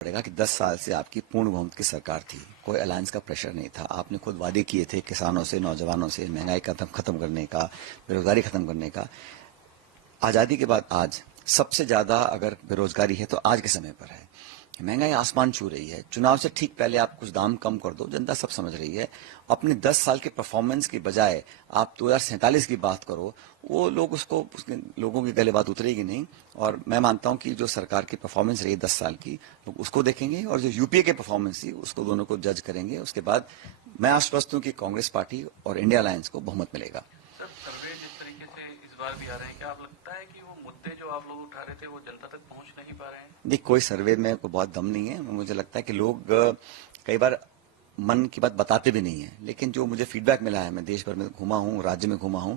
पड़ेगा कि 10 साल से आपकी पूर्ण बहुमत की सरकार थी, कोई अलायंस का प्रेशर नहीं था। आपने खुद वादे किए थे किसानों से, नौजवानों से, महंगाई का खत्म करने का, बेरोजगारी खत्म करने का। आजादी के बाद आज सबसे ज्यादा अगर बेरोजगारी है तो आज के समय पर है। महंगाई आसमान छू रही है। चुनाव से ठीक पहले आप कुछ दाम कम कर दो, जनता सब समझ रही है। अपने 10 साल के परफॉर्मेंस की बजाय आप 2047 की बात करो, वो लोग उसके लोगों के गले बात उतरेगी नहीं। और मैं मानता हूं कि जो सरकार की परफॉर्मेंस रही 10 साल की, लोग उसको देखेंगे, और जो यूपीए के परफॉर्मेंस थी उसको, दोनों को जज करेंगे। उसके बाद मैं आश्वस्त हूं कि कांग्रेस पार्टी और इंडिया अलायंस को बहुमत मिलेगा। सर, सर्वे जिस तरीके से इस बार भी आ रहे हैं, क्या आप लगता है कि वो मुद्दे जो आप लोग उठा रहे थे वो जनता तक पहुंच नहीं पा रहे हैं? देखिए, कोई सर्वे में कोई बहुत दम नहीं है। मुझे लगता है कि लोग कई बार मन की बात बताते भी नहीं है, लेकिन जो मुझे फीडबैक मिला है, मैं देश भर में घूमा हूं, राज्य में घूमा हूं,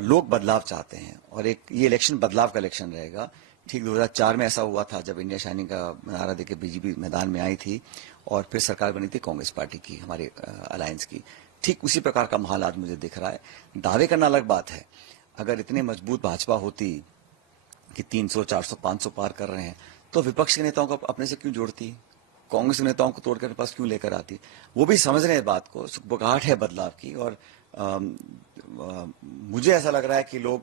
लोग बदलाव चाहते हैं। और एक ये इलेक्शन बदलाव का इलेक्शन रहेगा। ठीक 2004 में ऐसा हुआ था जब इंडिया शाइनिंग का नारा देकर बीजेपी मैदान में आई थी और फिर सरकार बनी थी कांग्रेस पार्टी की, हमारे अलायंस की। ठीक उसी प्रकार का माहौल आज मुझे दिख रहा है। दावे करना अलग बात है। अगर इतने मजबूत भाजपा होती कि 300, 400, 500 पार कर रहे हैं, तो विपक्ष के नेताओं को अपने से क्यों जोड़ती? कांग्रेस के नेताओं को तोड़कर पास क्यों लेकर आती? वो भी समझ रहे हैं बात को, सुखबुगाहट है बदलाव की। और मुझे ऐसा लग रहा है कि लोग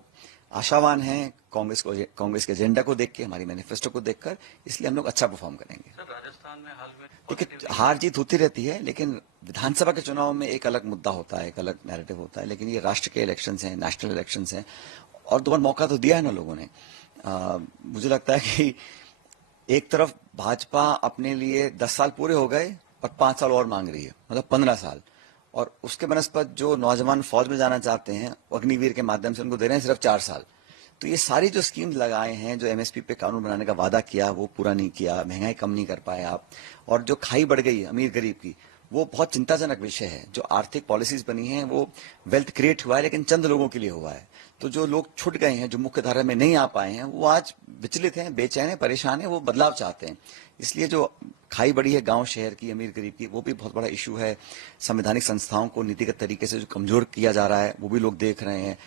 आशावान हैं कांग्रेस के एजेंडा को देख के, हमारी मैनिफेस्टो को देखकर। इसलिए हम लोग अच्छा परफॉर्म करेंगे। सर, राजस्थान में हाल में देखिए, हार जीत होती रहती है, लेकिन विधानसभा के चुनाव में एक अलग मुद्दा होता है, एक अलग नैरेटिव होता है। लेकिन ये राष्ट्र के इलेक्शंस हैं, नेशनल इलेक्शंस हैं, और दोबारा मौका तो दिया है ना लोगों ने। मुझे लगता है कि एक तरफ भाजपा अपने लिए 10 साल पूरे हो गए और 5 साल और मांग रही है, मतलब 15 साल। और उसके बनस्पत जो नौजवान फौज में जाना चाहते हैं, अग्निवीर के माध्यम से उनको दे रहे हैं सिर्फ 4 साल। तो ये सारी जो स्कीम्स लगाए हैं, जो एमएसपी पे कानून बनाने का वादा किया, वो पूरा नहीं किया, महंगाई कम नहीं कर पाए आप, और जो खाई बढ़ गई अमीर गरीब की, वो बहुत चिंताजनक विषय है। जो आर्थिक पॉलिसीज बनी हैं, वो वेल्थ क्रिएट हुआ है, लेकिन चंद लोगों के लिए हुआ है। तो जो लोग छूट गए हैं, जो मुख्य धारा में नहीं आ पाए हैं, वो आज विचलित हैं, बेचैन हैं, परेशान हैं, वो बदलाव चाहते हैं। इसलिए जो खाई बड़ी है गांव शहर की, अमीर गरीब की, वो भी बहुत बड़ा इशू है। संवैधानिक संस्थाओं को नीतिगत तरीके से जो कमजोर किया जा रहा है, वो भी लोग देख रहे हैं।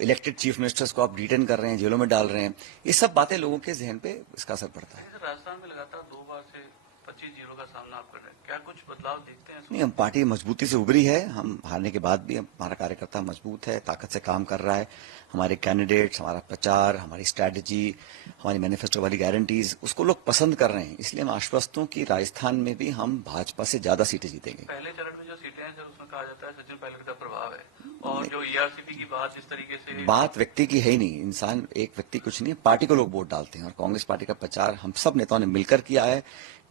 इलेक्टेड चीफ मिनिस्टर्स को आप रिटेन कर रहे हैं, जेलों में डाल रहे हैं। ये सब बातें लोगों के जहन पे इसका असर पड़ता है। राजस्थान में लगातार 2 बार से 25-0 का सामना आप कर रहे हैं, क्या कुछ बदलाव देखते हैं? नहीं, हम पार्टी मजबूती से उभरी है। हम हारने के बाद भी हमारा कार्यकर्ता मजबूत है, ताकत से काम कर रहा है। हमारे कैंडिडेट्स, हमारा प्रचार, हमारी स्ट्रैटेजी, हमारी मैनिफेस्टो वाली गारंटीज, उसको लोग पसंद कर रहे हैं। इसलिए हम आश्वस्त हूं कि राजस्थान में भी हम भाजपा से ज्यादा सीटें जीतेंगे। पहले चरण में जो सीटें हैं सर, उसमें कहा जाता है सचिन पायलट का प्रभाव है, और जो ईआरसीपी की बात जिस तरीके से, बात व्यक्ति की है ही नहीं। इंसान, एक व्यक्ति कुछ नहीं है, पार्टी को लोग वोट डालते हैं। और कांग्रेस पार्टी का प्रचार हम सब नेताओं ने मिलकर किया है।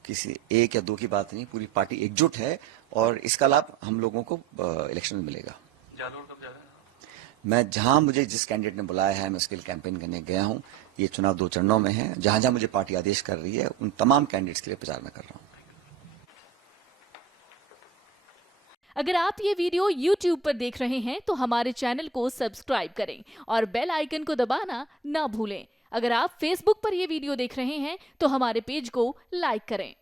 किसी एक या दो की बात नहीं, पूरी पार्टी एकजुट है, और इसका लाभ हम लोगों को इलेक्शन में मिलेगा। जालोर कब जा रहे हैं? मैं जहां मुझे जिस कैंडिडेट ने बुलाया है, मैं उसके लिए कैंपेन करने गया हूं। ये चुनाव 2 चरणों में है। जहां जहां मुझे पार्टी आदेश कर रही है, उन तमाम कैंडिडेट्स के लिए प्रचार मैं कर रहा हूं। अगर आप ये वीडियो YouTube पर देख रहे हैं तो हमारे चैनल को सब्सक्राइब करें और बेल आइकन को दबाना ना भूलें। अगर आप Facebook पर ये वीडियो देख रहे हैं तो हमारे पेज को लाइक करें।